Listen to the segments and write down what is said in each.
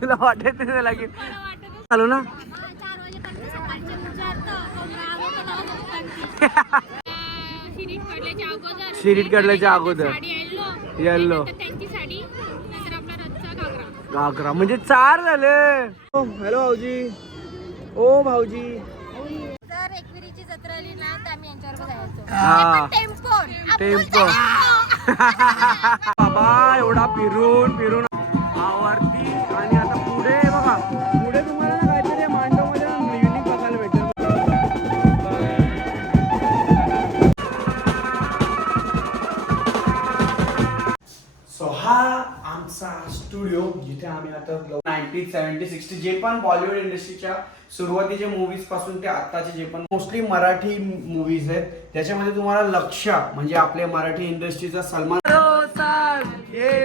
तुला वाटत नाही लागेल चालू ना? शिरीट काढल्याच्या अगोदर. येल्लो. घागरा. म्हणजे चार झाले. हॅलो भाऊजी. ओ भाऊजी. हा. टेम्पो. बाबा एवढा फिरून फिरून हा आमचा स्टुडिओ जिथे आम्ही आता नाईन्टी सेव्हन्टी सिक्स्टी जे पण बॉलिवूड इंडस्ट्रीच्या सुरुवातीचे मूवीजपासून ते आत्ताचे जे पण मोस्टली मराठी मूवीज आहेत. त्याच्यामध्ये तुम्हाला लक्ष म्हणजे आपल्या मराठी इंडस्ट्रीचा सलमान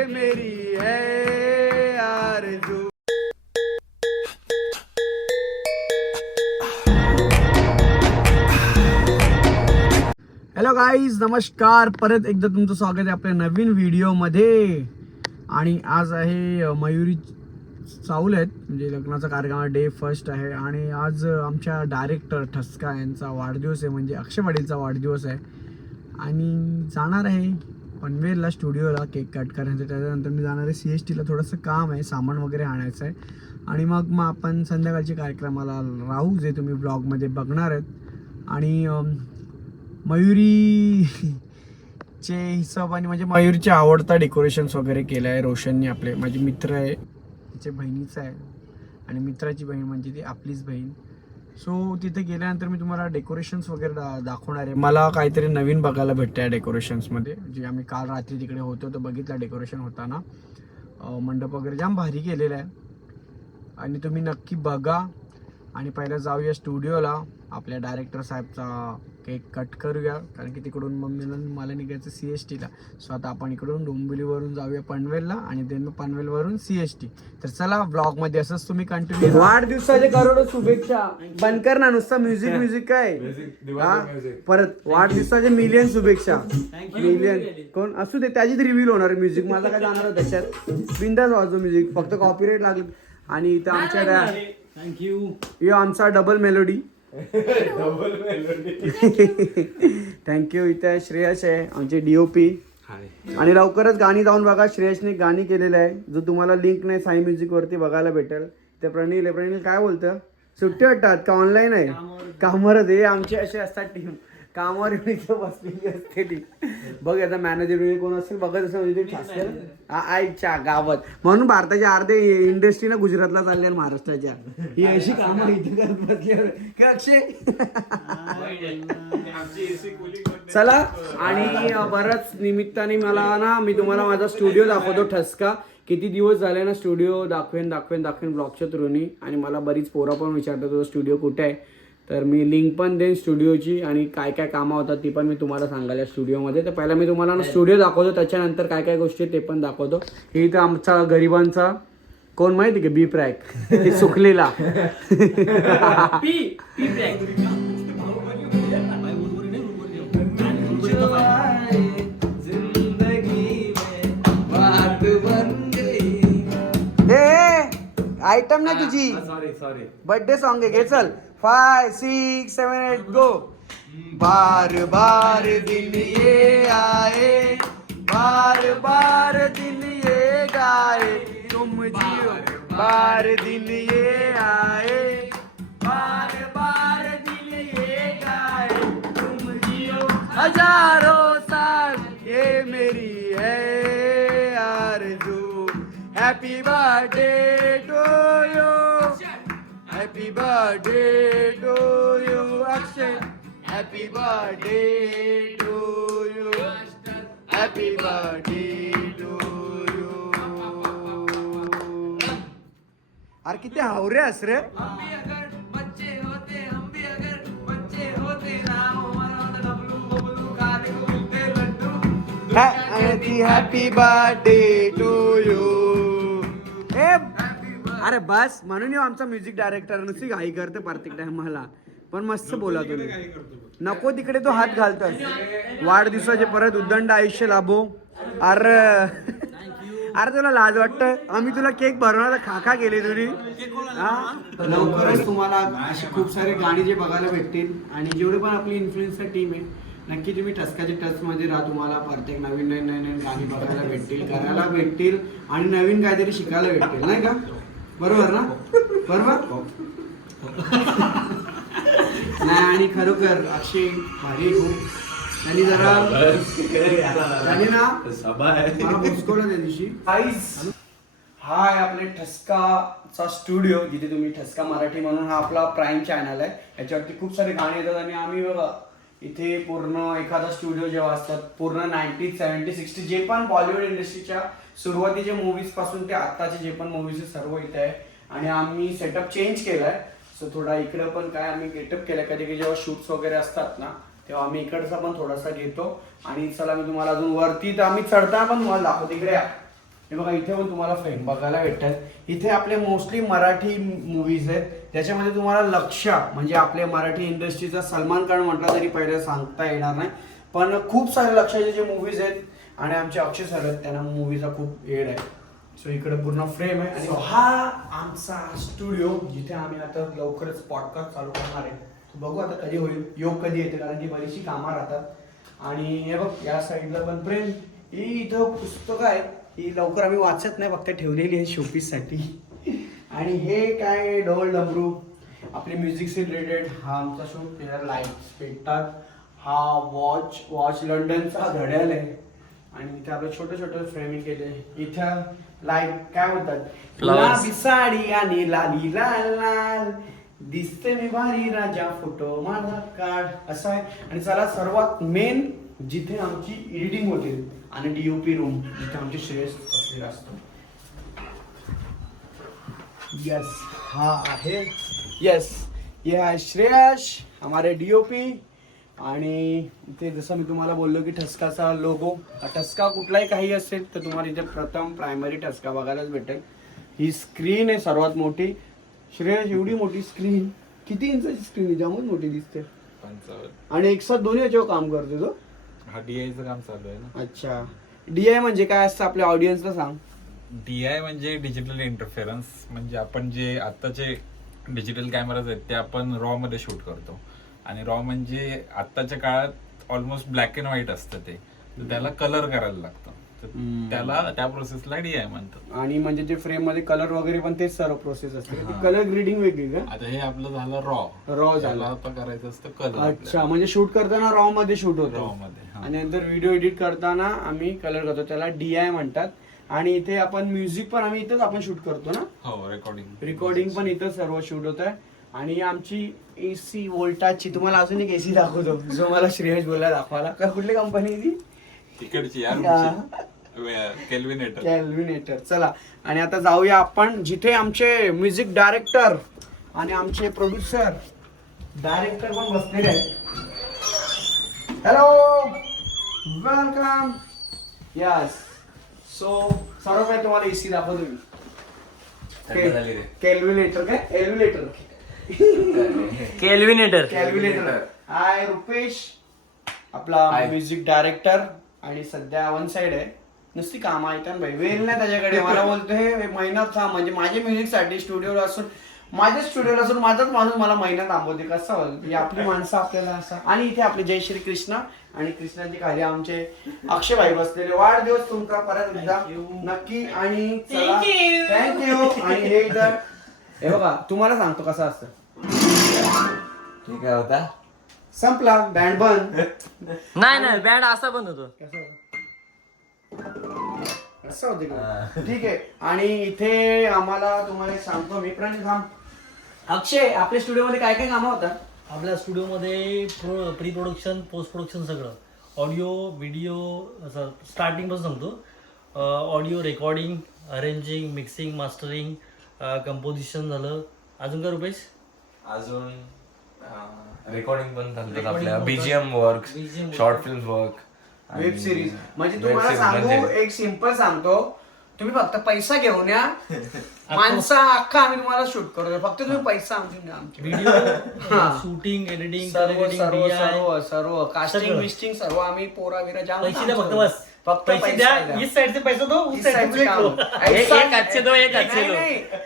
मेरी है. हॅलो गाईज नमस्कार. परत एकदा तुमचं स्वागत आहे आपल्या नवीन व्हिडिओमध्ये. आणि आज आहे मयुरी चावल आहेत. म्हणजे लग्नाचा कार्यक्रम डे फर्स्ट आहे. आणि आज आमच्या डायरेक्टर ठसका यांचा वाढदिवस आहे. म्हणजे अक्षय पाटीलचा वाढदिवस आहे. आणि जाणार आहे पनवेलला स्टुडिओला केक कट करायचं त्याच्यानंतर मी जाणार आहे सी एस टीला थोडंसं काम आहे. सामान वगैरे आणायचं आहे. आणि मग मग आपण संध्याकाळच्या कार्यक्रमाला राहू जे तुम्ही ब्लॉगमध्ये बघणार आहेत. आणि मयुरी चे हिशोबाने म्हणजे मयूरचे आवडता डेकोरेशन्स वगैरे केलं आहे रोशनने आपले. माझे मित्र आहे तिचे बहिणीचं आहे. आणि मित्राची बहीण म्हणजे ती आपलीच बहीण. सो तिथे गेल्यानंतर मी तुम्हाला डेकोरेशन्स वगैरे दा दाखवणार आहे. मला काहीतरी नवीन बघायला भेटतं आहे डेकोरेशन्समध्ये जे आम्ही काल रात्री तिकडे होतो तर बघितलं डेकोरेशन होताना मंडप वगैरे जाम भारी केलेलं आहे. आणि तुम्ही नक्की बघा. आणि पहिलं जाऊया स्टुडिओला आपल्या डायरेक्टर साहेबचा केक कट करूया. कारण की तिकडून मम्मीला मला निघायचं सी एस टीला सो आता आपण इकडून डोंबिवलीवरून जाऊया पनवेलला आणि देन मग पनवेलवरून सी एस टी तर चला ब्लॉगमध्ये असंच तुम्ही कंटिन्यू वाढदिवसाचे करोडो शुभेच्छा. बंद कर ना नुसतं म्युझिक म्युझिक काय? हा? परत वाढदिवसाचे मिलियन शुभेच्छा. मिलियन कोण? असू दे त्याचीच रिव्हील होणार म्युझिक माझा काय जाणार त्याच्यात बिंदाच वाजतो म्युझिक फक्त कॉपीराईट लागलं. आणि इथं आमच्या थँक्यू यो आमचा डबल मेलोडी थँक्यू इथे श्रेयस आहे आमचे डीओपी आणि लवकरच गाणी जाऊन बघा. श्रेयसने गाणी केलेलं आहे. जो तुम्हाला लिंक नाही साई म्युझिक वरती बघायला भेटेल. ते प्रणील प्रणील काय बोलतं? सुट्टी वाटतात का? ऑनलाईन आहे? कामावरच. हे आमचे असे असतात टीम कामावर येऊन इथं बसलेली असते ती बघ याचा मॅनेजर कोण असेल बघत असेल म्हणजे. आ- आईच्या गावात. म्हणून भारताच्या अर्धे इंडस्ट्री ना गुजरातला चालल्या आणि महाराष्ट्राच्या. ही अशी कामं इथे करत काय अक्षय? चला आणि बऱ्याच निमित्ताने मला ना मी तुम्हाला माझा स्टुडिओ दाखवतो ठसका. किती दिवस झाले ना स्टुडिओ दाखवेन दाखवेन दाखवेन ब्लॉगच्या थ्रूनी. आणि मला बरीच पोरं पण विचारतात तुझा स्टुडिओ कुठे आहे? तर मी लिंक पण देईन स्टुडिओची आणि काय काय कामं होतात ती पण मी तुम्हाला सांगायला स्टुडिओमध्ये तर पहिला मी तुम्हाला ना स्टुडिओ दाखवतो त्याच्यानंतर काय काय गोष्टी ते पण दाखवतो. हे इथं आमचा गरिबांचा कोण माहिती का? बी प्रॅक सुकलेला. आयटम ना तुझी सॉरी सॉरी बर्थडे सॉन्ग आहे घे चल five six seven eight go बार बार दिन ये आए बार बार दिन ये गाए। तुम जियो बार दिन ये आए बार बार दिन ये गाए। तुम जियो हज़ारों साल ये मेरी है। Happy birthday to you Happy birthday to you, Akshay. Happy birthday to you. Happy birthday to you. अरे किती हावरे अस रे हॅपी बर्थडे टू यू ए अरे बस म्हणून येऊ आमचा म्युझिक डायरेक्टर नुसती घाई करते प्रत्येक टाइमाला पण मस्त बोला तुम्ही. नको तिकडे तो हात घालतोस वाढदिवसाचे परत उदंड आयुष्य लाभो. अरे अरे तुला लाज वाटतं आम्ही तुला केक भरवणार खा खा गेले तुझी लवकरच तुम्हाला अशी खूप सारे गाणी जे बघायला भेटतील आणि जेवढे पण आपली इन्फ्लुएन्सर टीम आहे नक्की तुम्ही टचकाच्या टच मध्ये राहा तुम्हाला. प्रत्येक नवीन नवीन नवीन नवीन गाणी बघायला भेटतील करायला भेटतील आणि नवीन काहीतरी शिकायला भेटतील नाही का? बरोबर ना? बरोबर? नाही आणि खरोखर अक्षय भारी खूप. त्यांनी जरा त्यांनी ना मला मुस्कवलं त्या दिवशी. काहीच हा आहे आपले ठसकाचा स्टुडिओ जिथे तुम्ही ठसका मराठी म्हणून हा आपला प्राईम चॅनल आहे. याच्यावरती खूप सारे गाणे येतात आणि आम्ही बघा इथे पूर्ण एखादा स्टुडिओ जेव्हा असतात पूर्ण नाईन्टी सेव्हन्टी सिक्स्टी जे पण बॉलिवूड इंडस्ट्रीच्या सुरुवातीच्या मूवीजपासून ते आत्ताचे जे पण मूवीज सर्व इथे आहे. आणि आम्ही सेटअप चेंज केलाय. सो थोडा इकडं पण काय आम्ही गेटअप केलाय. कधी कधी जेव्हा शूट्स वगैरे असतात ना तेव्हा आम्ही इकडचा पण थोडासा घेतो. आणि चला मी तुम्हाला अजून वरती तर आम्ही चढताना पण तुम्हाला दाखवतो. इकडे या. हे बघा इथे पण तुम्हाला फ्रेम बघायला भेटतात. इथे आपले मोस्टली मराठी मूवीज आहेत. त्याच्यामध्ये तुम्हाला लक्ष म्हणजे आपल्या मराठी इंडस्ट्रीचा सलमान खान म्हटला तरी पहिले सांगता येणार नाही. पण खूप सारे लक्षाचे जे मूवीज आहेत आणि आमचे अक्षय सर आहेत त्यांना मूवीचा खूप एड आहे. सो इकडे पूर्ण फ्रेम आहे. आणि हा आमचा स्टुडिओ जिथे आम्ही आता लवकरच पॉडकास्ट चालू करणार आहे. बघू आता कधी होईल. योग कधी येते कारण की बरीचशी कामं राहतात. आणि हे बघ या साईडला पण प्रेम ही इथं पुस्तकं आहेत. ही लवकर आम्ही वाचत नाही फक्त ठेवलेली आहे शोपीससाठी आणि हे काय डबल डमरू. आपले म्युझिकशी रिलेटेड हा आमचा शो त्याला लाईट्स पेटतात हा वॉच वॉच लंडनचा घड्याळ आहे. आणि इथे आपलं छोटं छोटं फ्रेमिंग केले. इथं लाइट काय म्हणतात. गुलाबी साडी आणि लाली लाल लाल. दिसते मी भारी राजा फोटो माझा काढ असं आहे. आणि चला सर्वात मेन जिथे आमची एडिटिंग होते. आणि डीओपी रूम जिथे आमचे श्रेयस बसलेला असतो यस हा आहे. यस ये आहे श्रेयश हमारे डीओपी आणि इथे जसं मी तुम्हाला बोललो की ठसकाचा लोगो ठसका कुठलाही काही असेल तर तुम्हाला इथे प्रथम प्रायमरी ठसका बघायलाच भेटेल. ही स्क्रीन आहे सर्वात मोठी. श्रेयश एवढी मोठी स्क्रीन किती इंचाची स्क्रीन आहे? जामच मोठी दिसते. आणि एक साथ दोन्ही याच्यावर काम करते तो. हा डीआयचं काम चालू आहे ना. अच्छा. डी आय म्हणजे काय असतं आपल्या ऑडियन्सला सांग. डीआय म्हणजे डिजिटल इंटरफेरन्स म्हणजे आपण जे आत्ताचे डिजिटल कॅमेराज आहेत ते आपण रॉ मध्ये शूट करतो. आणि रॉ म्हणजे आत्ताच्या काळात ऑलमोस्ट ब्लॅक अँड व्हाईट असतं ते. तर त्याला कलर करायला लागतं. तर. त्याला त्या प्रोसेसला डीआय म्हणतात. आणि म्हणजे जे फ्रेममध्ये कलर वगैरे पण तेच सर्व प्रोसेस असते. कलर ग्रेडिंग वेगळी का? आता हे आपलं झालं रॉ Raw झालं. आता करायचं असतं कलर अच्छा म्हणजे शूट करताना रॉ मध्ये शूट रॉ होतो मध्ये हा. आणि नंतर व्हिडिओ एडिट करताना आम्ही कलर करतो. त्याला डीआय म्हणतात. आणि इथे आपण म्युझिक पण आम्ही इथंच आपण शूट करतो ना? हो रेकॉर्डिंग रेकॉर्डिंग पण इथं सर्व शूट होत आहे आणि आमची एसी वोल्टाची तुम्हाला अजून एक एसी दाखवतो. जो मला श्रेयश बोलला दाखवायला. का कुठली कंपनी ती? तिकडची यार केल्विनेटर कॅल्विनेटर चला. आणि आता जाऊया आपण जिथे आमचे म्युझिक डायरेक्टर आणि आमचे प्रोड्युसर डायरेक्टर पण बसलेले आहेत. हॅलो वेलकम यस सो सर्वप्रथम तुम्हाला एसी दाखवतो मी. रे. कॅल्व्हिनेटर काय? एल्व्हिनेटर कॅल्विनेटर कॅल्व्हिनेटर हाय रुपेश आपला. म्युझिक डायरेक्टर आणि सध्या वन साइड आहे. नुसती काम आहेत ना भाई वेळ नाही त्याच्याकडे. मला बोलतो हे महिन्यात थांब म्हणजे माझ्या म्युझिकसाठी स्टुडिओ असून माझ्या स्टुडिओ असून माझाच माणूस मला महिना थांबवते. कसं होईल? ही आपली माणसं आपल्याला असं आणि इथे आपले जय श्री कृष्ण आणि कृष्णाची खाली आमचे अक्षय भाई बसलेले. वाढदिवस तुमचा परत एकदा नक्की आणि थँक्यू आणि हे इथं हे बघा तुम्हाला सांगतो कसं असतं. ठीक आहे होता संपला. बँड बंद. नाही नाही बँड असा पण होतो असं होते का? ठीक आहे. आणि इथे आम्हाला तुम्हाला सांगतो मी प्रणित थांब. अक्षय आपल्या स्टुडिओ मध्ये काय काय कामं होतात आपल्या स्टुडिओमध्ये pro pre production post production सगळं. ऑडिओ व्हिडिओ असं स्टार्टिंगपासून सांगतो. Audio recording arranging mixing mastering composition झालं. अजून काय रुपेश? अजून रेकॉर्डिंग पण Recording आपल्या. पण BGM work. Short film work web series म्हणजे तुम्हाला सांगू एक सिंपल सांगतो. तुम्ही फक्त पैसा घेऊन या. माणसा अख्खा आम्ही तुम्हाला शूट करतो फक्त तुम्ही पैसा व्हिडिओ. शूटिंग एडिटिंग सर्व सर्व सर्व सर्व. कास्टिंग. विस्टिंग सर्व आम्ही पोरा विरा जाम पैसे द्या फक्त बस. फक्त पैसे द्या. द्या. इस साइड से पैसे दो उस साइड से एक अच्छे दो एक अच्छे दो.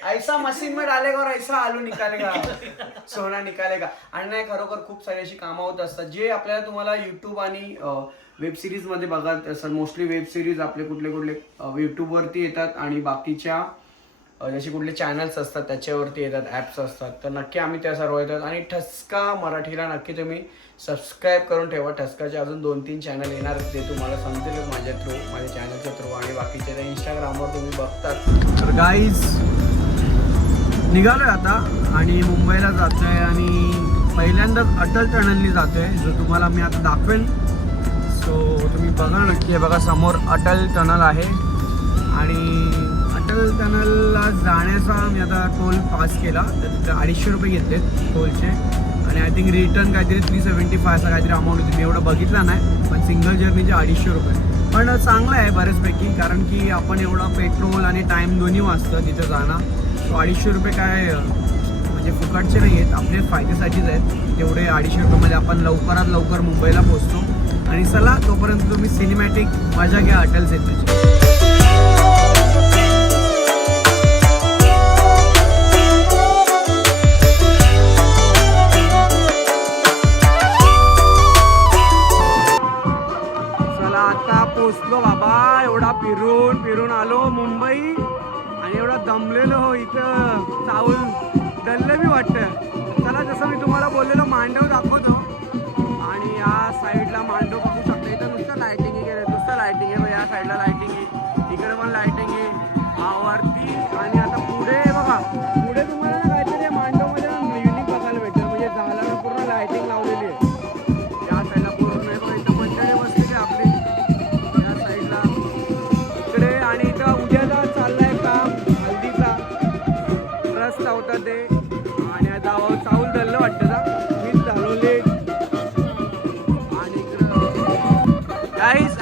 ऐसा मशीन में डालेगा और ऐसा आलू निकालेगा. सोना निकालेगा. आणि नाही खरोखर खूप सारी अशी कामं होत असतात. जे आपल्याला तुम्हाला युट्यूब आणि वेब सिरीजमध्ये बघा बघत असतात मोस्टली वेब सिरीज आपले कुठले कुठले यूट्यूबवरती येतात आणि बाकीच्या जसे कुठले चॅनल्स असतात त्याच्यावरती येतात ॲप्स असतात. तर नक्की आम्ही त्या सर्व येतात आणि ठसका मराठीला नक्की तुम्ही सबस्क्राईब करून ठेवा. ठसकाचे अजून दोन तीन चॅनल येणार ते तुम्हाला समजेलच माझ्या थ्रू माझ्या चॅनलच्या थ्रू आणि बाकीचे त्या इंस्टाग्रामवर तुम्ही बघतात. तर गाईज निघालोय आता आणि मुंबईला जातोय आणि पहिल्यांदाच अटल टनलनी जातोय जो तुम्हाला मी आता दाखवेल सो तुम्ही बघा नक्की. हे बघा समोर अटल टनल आहे. आणि अटल टनलला जाण्याचा मी आता टोल पास केला. तर तिथे अडीचशे रुपये घेतले टोलचे आणि आय थिंक रिटर्न काहीतरी थ्री सेवन्टी फायचा काहीतरी अमाऊंट होती. मी एवढं बघितला नाही पण सिंगल जर्नीचे अडीचशे रुपये. पण चांगलं आहे बऱ्याचपैकी कारण की आपण एवढं पेट्रोल आणि टाईम दोन्ही वाचतं तिथं जाणं. सो अडीचशे रुपये काय म्हणजे फुकटचे नाही आहेत आपले फायद्यासाठीच आहेत. तेवढे अडीचशे रुपयामध्ये आपण लवकरात लवकर मुंबईला पोहोचतो. आणि चला तोपर्यंत तुम्ही सिनेमॅटिक मजा घ्या अटल सेतूची. चला आता पोचलो बाबा एवढा फिरून फिरून आलो मुंबई आणि एवढा दमलेलो हो इथं. चावल दल्लं बी वाटतं. चला जसं मी तुम्हाला बोललेलो मांडव दाखवतो.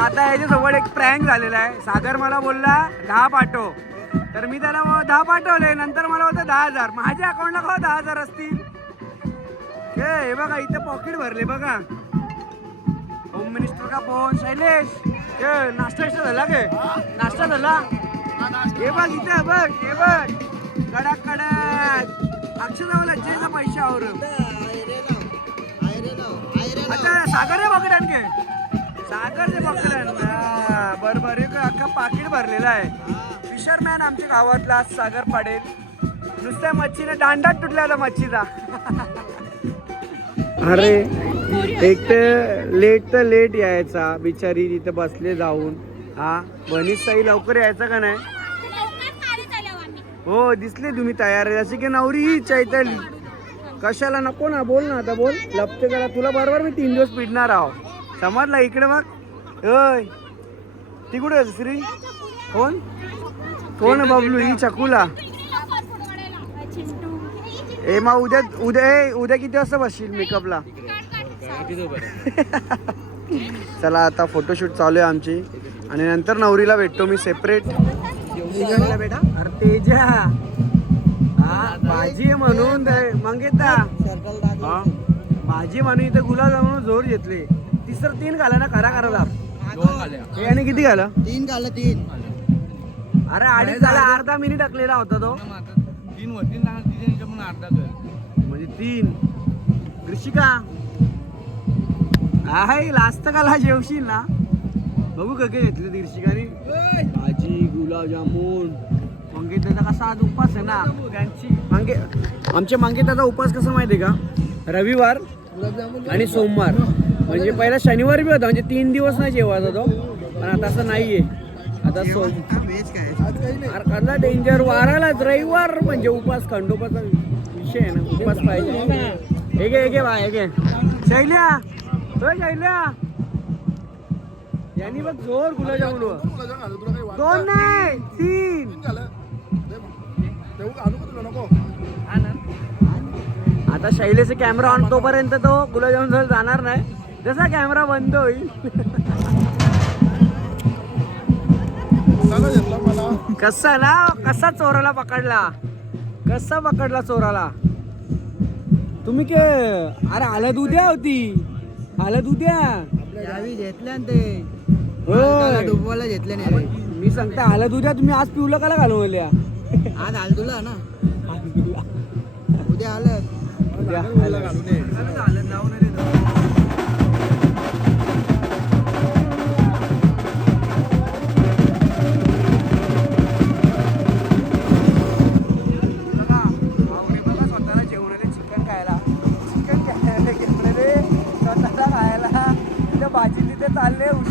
आता याच्यासोबत एक प्रँक झालेला आहे. सागर मला बोलला दहा पाठव. तर मी त्याला दहा पाठवले नंतर मला होतं दहा हजार. माझ्या अकाउंटला का दहा हजार असतील. हे हे बघा इथं पॉकेट भरले बघा. होम मिनिस्टर का फोन शैलेश हे नाश्ता बिष्टा झाला के? नाश्ता झाला? हे बघ इथं बघ हे बघ. कडक कडक. अक्षरावर लज्जेचा पैशावर अच्छा सागर आहे पकडन के सागर जे बरोबर बर बर एक अख्खा पाकिट भरलेला आहे. फिशरमॅन आमच्या गावातला सागर पाडेल. नुसत्या मच्छीने दांडात तुटला मच्छीचा. अरे एक तर लेट तर लेट यायचा. बिचारी तिथे बसले जाऊन. हा बनीस साई लवकर यायचा का नाही? हो दिसले तुम्ही तयार जशी की नवरी ही चैतली. कशाला नको ना बोल ना आता बोल. लपते करा तुला बरोबर मी तीन दिवस पिडणार आहो. समजला इकडे बघ. ओय. ती कुठे दुसरी कोण? कोण बबलू? ही चकुला. ए मग उद्या उद्या उद्या किती वाजता बसशील मेकअपला चला आता फोटोशूट चालू आहे आमची. आणि नंतर नवरीला भेटतो मी सेपरेट बेटा? अरे तेजा. हा भाजी आहे म्हणून ते- मंगेता. हा, भाजी म्हणून इथे गुलाबजामुन जोर घेतले. तिसरं तीन घाला ना खरा खरा दाब. हे आणि किती घाला? तीन झालं तीन. अरे अडीच झाला अर्धा मिनिट टाकलेला होता तो. तीन वर तीन लागणार तिथे याच्या म्हणून अर्धा कर म्हणजे तीन. कृषिका आहे लास्ट काला जेवशील ना. बघू का काय घेतलं दीर्शिकाने भाजी गुलाबजामुन मंगेताचा कसा आज उपास आहे ना. त्यांची. मांगे आमच्या मंगेताचा उपास कसा माहिती आहे का? रविवार आणि सोमवार. म्हणजे पहिला शनिवार बी होता म्हणजे तीन दिवस नाही जेवायचा तो. पण आता असं नाहीये. आता सो अरे कसला डेंजर वारालाच रविवार म्हणजे उपास खंडोपाचा विषय आहे ना उपास पाहिजे. हे घे हे घे बा हे घे. शैल्या शैल्या. यांनी बघ जोर गुलाबजामुन दोन नाही तीन. आता शैलेचा कॅमेरा ऑन तोपर्यंत तो गुलाबजामुन जवळ जाणार नाही. जसा कॅमेरा बंद होईल. कसा ना कसा चोराला पकडला. कसा पकडला चोराला. तुम्ही के अरे हलद उद्या होती. हलद उद्या. घेतल्या ते. होय. डुबवायला घेतले नाही. मी सांगता आला तुझ्या तुम्ही आज पिवलं काला घालून आल्या आज आल तुला ना उद्या आलं उद्या घालून भाजी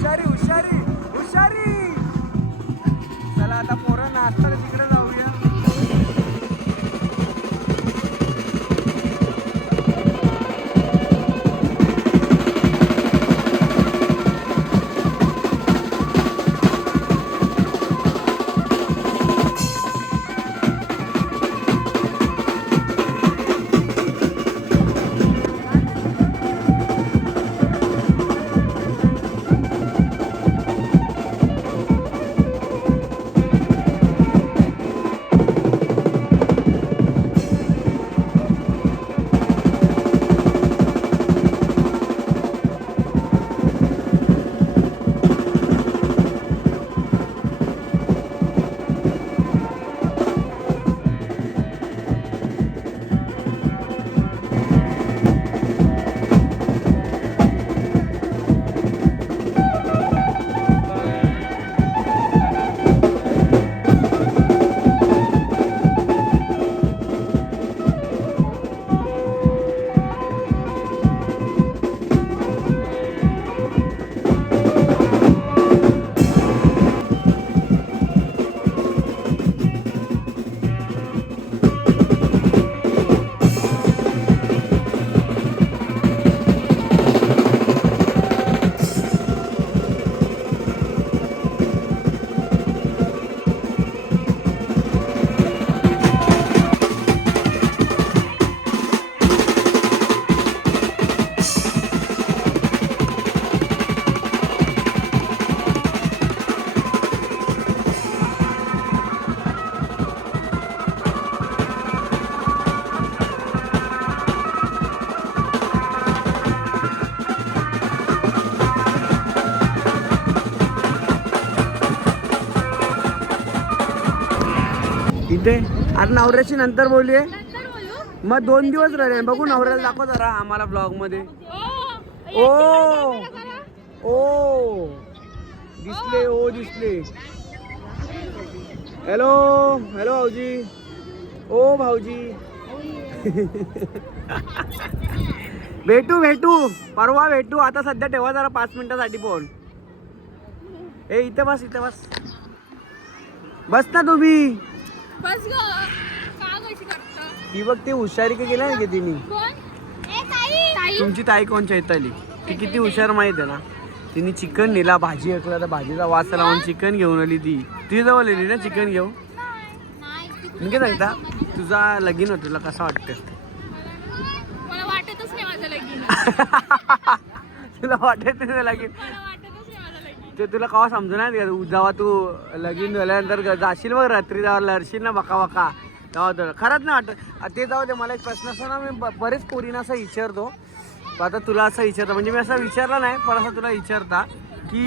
अरे नवऱ्याची नंतर बोलूये. नंतर बोलू? मग दोन दिवस राहिले. बघू नवऱ्याला दाखव जरा आम्हाला ब्लॉगमध्ये. ओ ओ. ओ. दिसले ओ दिसले हॅलो हॅलो भाऊजी. ओ भाऊजी. भेटू भेटू. परवा भेटू. आता सध्या ठेवा जरा पाच मिनिटासाठी फोन ए इथे बस इथे बस. बस ना तुम्ही. बस ग. का कशी करतो? ती बघ ते हुशारी का केल्या ना की तिने? कोण? ए ताई. ताई. तुमची ताई कोण चैताली ती किती हुशार माहीत आहे ना? तिने चिकन नेला भाजी ऐकला तर भाजीचा वास लावून चिकन घेऊन आली ती. ती जवळ आली ना चिकन घेऊन? नाही मी काय सांगता तुझा लगीन होत तुला कसं वाटतं मला वाटतच नाही माझं लगीन. तुला वाटत नाही लगीन मला वाटतच नाही माझं लगीन ते तुला कवा समजणार का? जेव्हा तू लगीन झाल्यानंतर जाशील बघ रात्री जावा लढशील ना बका बका. तेव्हा तुला खरंच नाही वाटत ते जाऊ दे मला एक प्रश्न असतो ना मी ब- बरेच पोरींना असं विचारतो. आता तुला असं विचारता. म्हणजे मी असं विचारलं नाही पण असं तुला विचारता की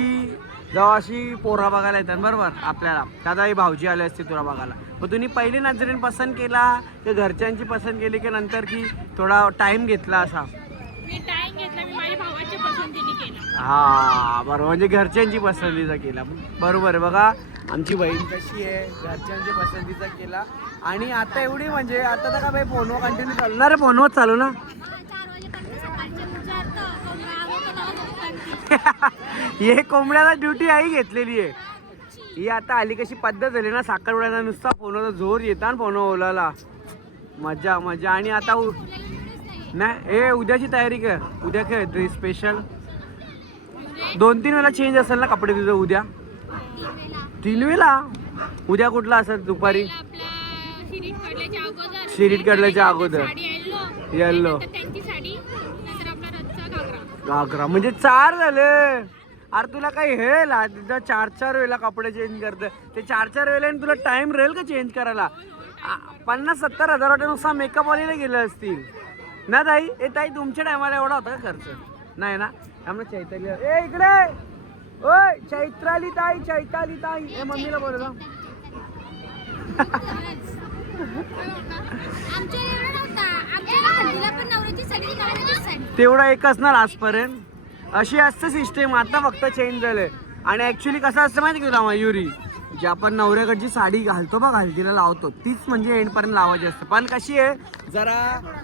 जेव्हा अशी पोरा बघायला येतात बरोबर? आपल्याला. दादा ही भाऊजी आले असते तुला बघायला. मग तुम्ही पहिली नजरेने पसंत केला की घरच्यांची पसंत केली की नंतर की थोडा टाईम घेतला असा? मी टाईम घेतला मी माझ्या भावाची पसंत केला. हा बरोबर. म्हणजे घरच्यांची पसंतीचा केला. बरोबर आहे बघा. आमची बहीण कशी आहे? घरच्यांची पसंतीचा केला. आणि आता एवढी म्हणजे आता तर का बाई फोनवर कंटिन्यू चालणार आहे? फोनवर चालू ना? हे कोंबड्याला ड्युटी आई घेतलेली आहे. ही आता आली कशी पद्धत झाली ना? साखरपुड्याचा नुसता फोनवर जोर येता ना फोन ओलाला. मजा मजा. आणि आता नाही ए उद्याची तयारी कर. उद्या काय ड्रेस स्पेशल दोन तीन वेळा चेंज असेल ना कपडे तुझं उद्या. तीन वेळा? उद्या कुठला असेल दुपारी? शिरीट काढल्याच्या अगोदर. येल्लो घागरा. म्हणजे चार झाले. अरे तुला काही हे ला? तिथं चार चार वेळेला कपडे चेंज करतं ते चार चार वेळेला तुला टाइम राहील का चेंज करायला? पन्नास सत्तर हजार रुपये नुसता मेकअप वालीला गेले असतील. ना ताई? ए ताई तुमच्या टायमाला एवढा होता का खर्च? नाही ना? त्यामुळे चैतन्य. ए इकडे! ओय चैत्राली ताई चैताली ताई. ए मम्मीला बोलवा. साडी तेवढा एक असणार आजपर्यंत अशी असते सिस्टेम आता फक्त चेंज झालंय. आणि ऍक्च्युली कसं असतं माहिती तुला मयुरी? जे आपण नवऱ्याकडची साडी घालतो बघ हळदीला लावतो. तीच म्हणजे एंड पर्यंत लावायची असते. पण कशी आहे जरा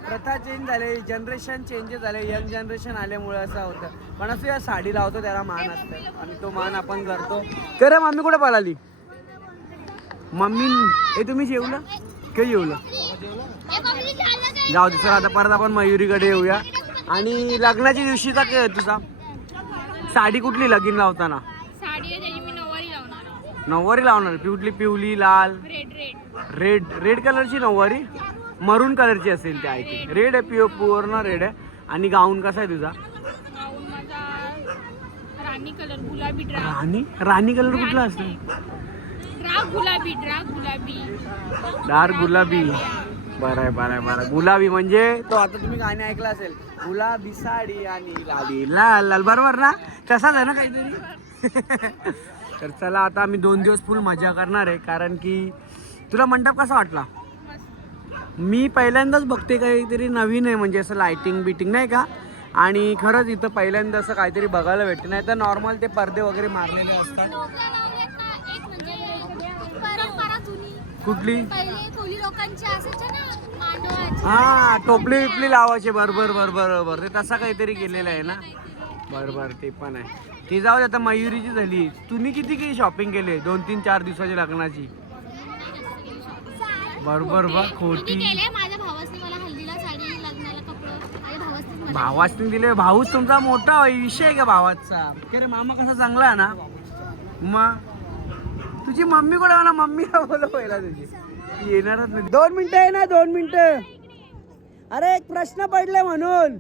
प्रथा चेंज झाले जनरेशन चेंजेस झाले यंग जनरेशन आल्यामुळे असं होतं. पण असं या साडी लावतो त्याला मान असतं. आणि तो मान आपण करतो तर मम्मी कुठे पळाली? मम्मी हे तुम्ही जेवलं? काय जेवलं? जाऊ दे आता परत आपण मयुरीकडे येऊया. आणि लग्नाच्या दिवशीचा काय तुझा? साडी कुठली लगीन लावताना साडी आहे त्याची मी नऊवारी लावणार नऊवारी लावणार. पिवली पिवली लाल. रेड रेड कलरची नऊवारी. मरून कलरची असेल ते आय थिंक रेड आहे पिओ पूर्ण रेड आहे. आणि गाऊन कसा आहे तुझा? राणी कलर गुलाबी राणी? राणी कलर कुठला असतो? गुलाबी गुलाबी. डार्क गुलाबी. बरं आहे बरं आहे बरं. गुलाबी म्हणजे तो आता तुम्ही गाणे ऐकलं असेल. गुलाबी साडी आणि लाली. लाल लाल. बरोबर ना? तसाच आहे ना काहीतरी? तर चला आता आम्ही दोन दिवस फुल मजा करणार आहे कारण की तुला मंडप कसा वाटला? मी पहिल्यांदाच बघते काहीतरी नवीन आहे म्हणजे असं लायटिंग बिटिंग नाही का? आणि खरंच इथं पहिल्यांदा असं काहीतरी बघायला भेटतं नाही तर नॉर्मल ते पडदे वगैरे मारलेले असतात. कुठली? हा टोपली विपली लावायचे बरोबर बरोबर बरोबर. ते तसा काहीतरी केलेलं आहे ना? बरोबर ते पण आहे. ती जाऊ दे आता मयुरीची झाली. तुम्ही किती किती शॉपिंग केले? दोन तीन चार दिवसाची लग्नाची. बरोबर बा खोटी. भावासने दिले. भाऊच तुमचा मोठा होय, विषय आहे का भावाचा? रे मामा कसा चांगला आहे ना? मग तुझी मम्मी कुठे ना? मम्मीला बोल पहिला तुझी. येणारच नाही. दोन मिनिटं आहे ना दोन मिनिटं. अरे एक प्रश्न पडले म्हणून.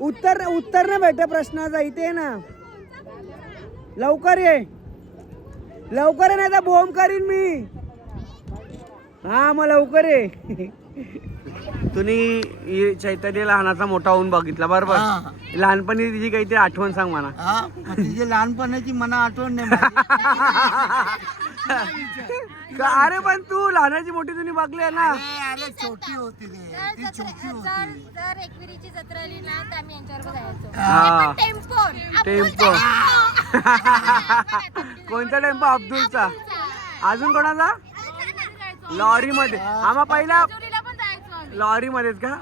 उत्तर उत्तर नाही भेटे प्रश्नाचा इथे ना. लवकर ये. लवकर ये नाही तर बोंब करीन मी. हा मग लवकर ये. तुम्ही चैतन्य लहानाचा मोठा होऊन बघितला बरोबर? लहानपणी तिची काहीतरी आठवण सांग मला. हा तिची लहानपणाची मला आठवण नाही. का- अरे पण तू लहानाची मोठी तुम्ही बघली आहे ना. अरे अरे छोटी होती रे. ती छोटी होती. जर एकविरीची जत्रा आली ना तर आम्ही यांच्यावर जायचो. हा. टेम्पो. टेम्पो. कोणता टेम्पो? अब्दुलचा. अजून कोणाचा? लॉरी मध्ये आम्हा पहिला पण जायचो आम्ही. लॉरी मध्येच का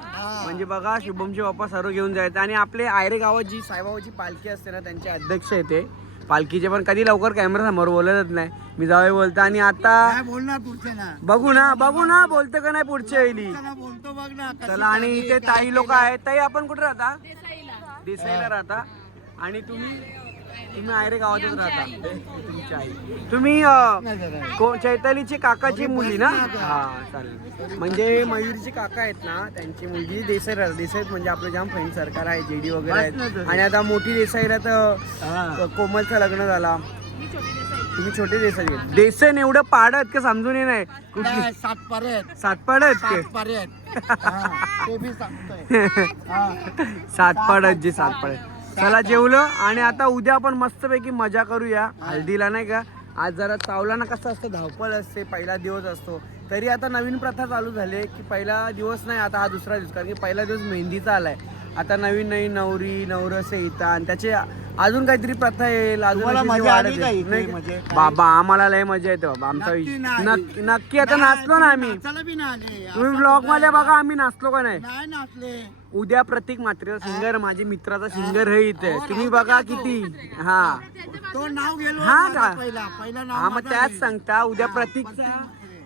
म्हणजे बघा शुभमचे बाप्पा सर्व घेऊन जायचे. आणि आपले आयरे गावात जी साईबाबाची पालखी असते ना त्यांचे अध्यक्ष आहे ते पालखीचे पण कधी लवकर कॅमेरा समोर बोलतच नाही. मी जावे बोलतो आणि आता काय बोलणार पुढचे ना. बघू ना बघू ना बोलते का नाही पुढच्या वेळी? चला बोलतो बघ ना. कशी चला आणि इथे ताई लोक आहेत. ताई आपण कुठे राहता? देसाईला राहता. आणि तुम्ही? तुम्ही आयरे गावातच राहता. तुमची आई. तुम्ही अं. को- चैतालीची काकाची मुली ना? हा चालेल. म्हणजे मयूरची काका आहेत ना त्यांची मुलगी देसाई राहतात देसाईत म्हणजे आपलं जाम फ्रेंड सरकार आहे जेडी वगैरे आहेत. आणि आता मोठी देसाईला तर कोमलचं लग्न झाला. तुम्ही छोटे देसाई आहेत. देसाईन एवढं पाडत का समजून ये नाही कुठली? सात सातपाड आहेत. सात के? पारे आहेत. हा, ते बी सांगतोय. हा. सातपाड आहेत जे सातपाड आहेत. चला जेवलो आणि आता उद्या आपण मस्तपैकी मजा करूया. हल्दीला नाही का? आज जरा चावला ना कसं असतं? धावपळ असते पहिला दिवस असतो. तरी आता नवीन प्रथा चालू झाली की पहिला दिवस नाही आता हा दुसरा दिवस. कारण की पहिला दिवस मेहंदीचा आलाय. आता नवीन नवीन नवरी नवरसे येतात आणि त्याचे अजून काहीतरी प्रथा येईल अजून मजा आली का. इथे? म्हणजे काय? बाबा आम्हाला लय मजा येते बाबा. आमचा नक्की नाही. नक्की नक्की आता नाचलो ना आम्ही. नाचायला बी नाही आले. तुम्ही असं ब्लॉगमध्ये? बघा आम्ही नाचलो का नाही. नाही नाचले. उद्या प्रतीक मात्रेचा सिंगर माझे मित्राचा सिंगर हे इथे तुम्ही बघा किती. हा. तो नाव गेलो हा माझा का? पहिला. पहिला नाव हा मग माझा त्याच. सांगता उद्या प्रतीकचा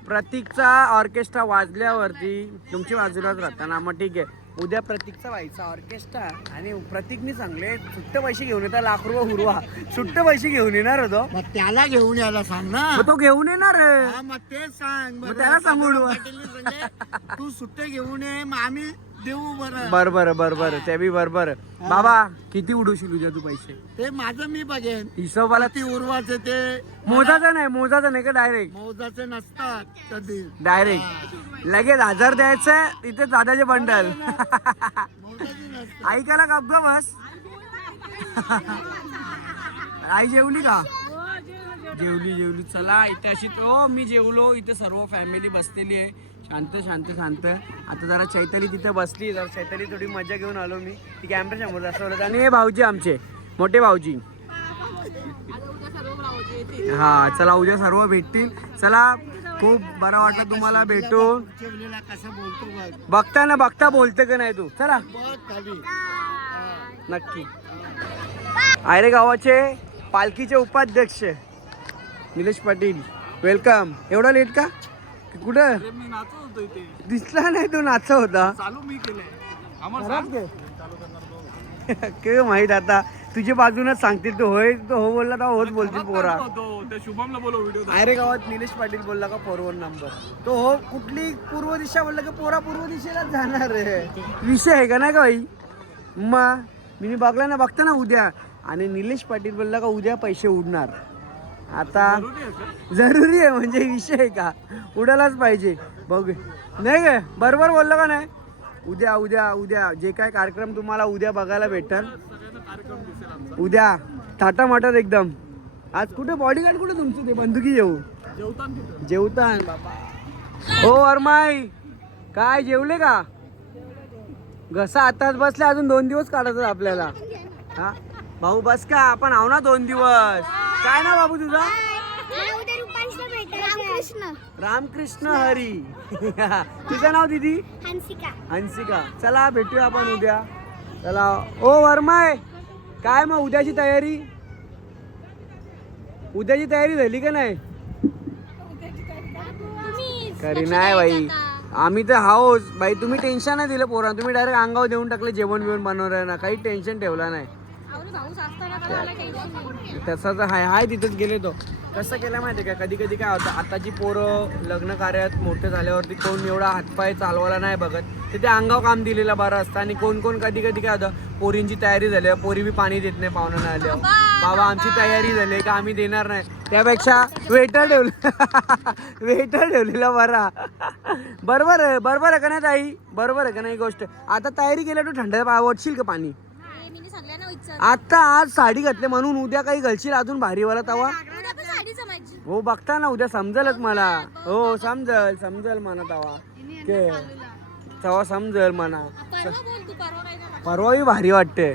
प्रतीकचा ऑर्केस्ट्रा वाजल्यावरती तुमची बाजूलाच राहताना. मग ठीक आहे. उद्या प्रतीकचा व्हायचा ऑर्केस्ट्रा आणि प्रतीकनी सांगले सुट्ट पैसे घेऊन येतात लाख रुपये हुरवा सुट्ट पैसे घेऊन येणार होतो मग त्याला घेऊन यायला सांग ना मग तो घेऊन येणार हा, मग तेच सांग मग. त्याला सांगू साबुराव ना. पाटीलने सांगितले, तू सुट्टे घेऊन ये मग आम्ही देऊ बरं. बर बर बर बर. ते बी बरोबर बाबा किती उडवशील उद्या तू पैसे? ते माझं मी बघेन. हिशोबाला ती उर्वाचे ते. मोजाचं नाही मोजाचं नाही का डायरेक्ट मौजाचे नसतात कधी. डायरेक्ट लगेच हजार द्यायचं तिथे दादाचे बंडल. ऐकायला गप ग बस. आई जेवली का? जेवली जेवली. चला इथे अशी हो मी जेवलो. इथे सर्व फॅमिली बसलेली आहे. शांत शांत शांत. आता जरा चैतली तिथे बसली. जरा चैतली थोडी मजा घेऊन आलो मी. ती कॅमेरा समोर असं आणि हे भाऊजी आमचे. मोठे भाऊजी. हा चला उद्या सर्व भेटतील. चला खूप बरं वाटलं तुम्हाला भेटून. बघता ना बघता बोलते का नाही तू? चला. नक्की. आयरे गावाचे पालखीचे उपाध्यक्ष. निलेश पाटील वेलकम एवढा लेट का? कुठं? मी नाचत होतो इथे. दिसला नाही तो नाच होता. चालू मी केलंय. आम्हाला? काय माहीत आता तुझ्या बाजूनच सांगतील तू होय तो हो बोलला तर होच बोलतील पोरा. होतो. त्या शुभमला बोलव व्हिडिओ आयरे गावात निलेश पाटील बोलला का फॉरवर्ड नंबर. तो हो कुठली पूर्व दिशा बोलला का पोरा पूर्व दिशेलाच जाणार आहे. विषय आहे का नाही का भाई? मग मी बघला ना बघता ना उद्या. आणि निलेश पाटील बोलला का उद्या पैसे उडणार. आता जरुरी आहे म्हणजे विषय का? उडालाच पाहिजे. बघ. नाही काय बरोबर बोललो का नाही? उद्या उद्या उद्या. जे काय कार्यक्रम तुम्हाला उद्या बघायला भेटल. उद्या. थाटा मटर एकदम. आज कुठे? बॉडीगार्ड कुठे तुमचं? ते बंदुकी येऊ जेवतान. बाबा हो अरमाई. काय जेवले का? घसा आताच बसले अजून दोन दिवस काढायचं आपल्याला. हा? भाऊ बस का? आपण आहो ना दोन दिवस. काय ना बाबू तुझा? रामकृष्ण. हरी. तुझं नाव दिदी? हंसिका. हंसिका. चला भेटूया आपण उद्या. चला. ओ वर्माय काय मग उद्याची तयारी? उद्याची तयारी झाली का नाही? खरी नाही बाई. आम्ही तर हाओच बाई तुम्ही टेन्शन नाही दिलं पोरा तुम्ही डायरेक्ट अंगावर देऊन टाकले जेवण बिवण बनवलं ना. काही टेन्शन ठेवला नाही. भाऊ असताना का मला टेन्शन नाही. तसा तर हाय हाय तिथेच गेले तो. कसं केलं माहिती का? कधी कधी काय होतं आताची पोरं लग्न कार्यात मोठे झाल्यावरती कोण एवढा हातपाय चालवायला नाही बघत. तर ते अंगाव काम दिलेलं बरं असतं आणि कोण कोण कधी कधी काय होतं पोरींची तयारी झाली पोरी बी पाणी देत नाही पाहुणा नाही आल्यावर. बाबा आमची तयारी झाली का आम्ही देणार नाही. त्यापेक्षा वेटर ठेवलं. वेटर ठेवलेला बरा. बरोबर आहे बरोबर आहे का नाही ताई? बरोबर आहे का नाही गोष्ट? आता तयारी केल्या तू थंड वाटशील का पाणी? आता आज साडी घातली म्हणून उद्या काही घालशील अजून तवा? उद्या पण साडी जमायची हो बघता ना उद्या समजेलच मला. हो समजल समजल म्हणा तवा. ते तवा समजल म्हणा परवा बोल तू परवा काय झाला. परवाही भारी वाटते.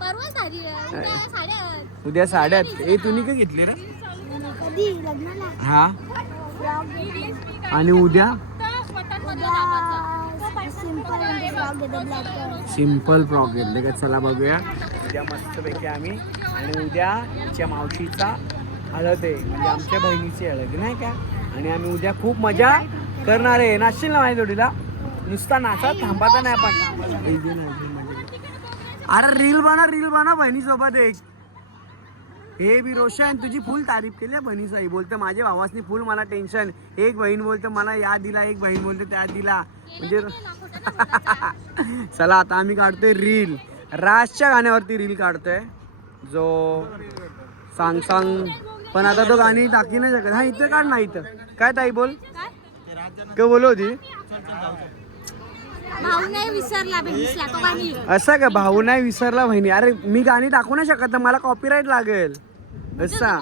परवा साडी उद्या साड्या उद्या साड्यात ए तुम्ही काय घेतली रे. कधी? लग्नाला? हा. आणि उद्या? सिंपल फ्रॉक घेतले का चला बघूया. उद्या मस्तपैकी आम्ही आणि उद्या आमच्या मावशीचा हळद आहे. म्हणजे आमच्या बहिणीची हळद नाही का? आणि आम्ही उद्या खूप मजा करणार आहे. नाचशील ना माझ्या जोडीला? नुसता नाचा थांबाचा नाही आपण. अरे रील बना रील बना बहिणीसोबत एक. हे बी रोशन तुझी फुल तारीफ केली आहे बहिणीचाही बोलते माझ्या भावासनी फुल मला टेन्शन एक बहीण बोलते मला या दिला एक बहीण बोलते त्या दिला. म्हणजे चला आता आम्ही काढतोय रील राजच्या गाण्यावरती रील काढतोय. जो सांग सांग. पण आता तो गाणी टाकी नाही शकत. हा इथं काढ ना इथं. काय ताई बोल. काय? बोल होती. असं का? भाऊ नाही विसरला बहिणी. अरे मी गाणी टाकू नाही शकत मला कॉपीराईट लागेल. असा.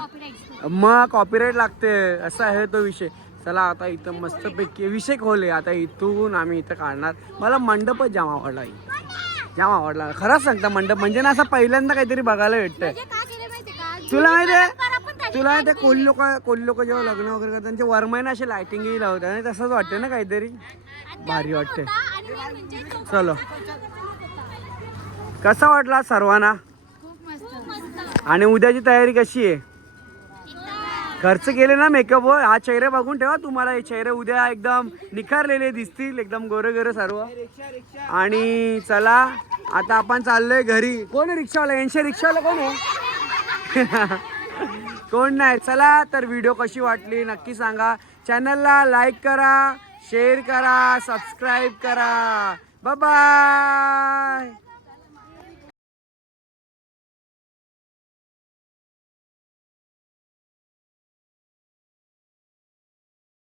मग कॉपीराईट लागते. असा आहे तो विषय. चला आता इथं मस्तपैकी विषय खोले आता इथून आम्ही इथं काढणार. मला मंडपच जाम आवडला जाम आवडला. खरंच सांगता मंडप म्हणजे ना असं पहिल्यांदा काहीतरी बघायला भेटतंय. का तुला माहिती आहे तुला माहिती आहे कोणी लोक कोणी लोक जेव्हा लग्न वगैरे करतात त्यांचे वरमाईनं असे लायटिंगही लावतात. आणि तसंच वाटतं ना काहीतरी? भारी वाटते म्हणजे चलो. कसा वाटला सर्वांना? आणि उद्याची तयारी कशी आहे? खर्च केले ना मेकअपवर हा चेहरे बघून ठेवा तुम्हाला. हे चेहरे उद्या एकदम निखारलेले दिसतील एकदम गोरे गोरे सर्व. आणि चला आता आपण चाललोय घरी. कोण रिक्षावाला? यांच्या रिक्षावाला कोण आहे? कोण नाही. चला तर व्हिडिओ कशी वाटली नक्की सांगा. चॅनलला लाईक करा शेअर करा सबस्क्राईब करा. बाय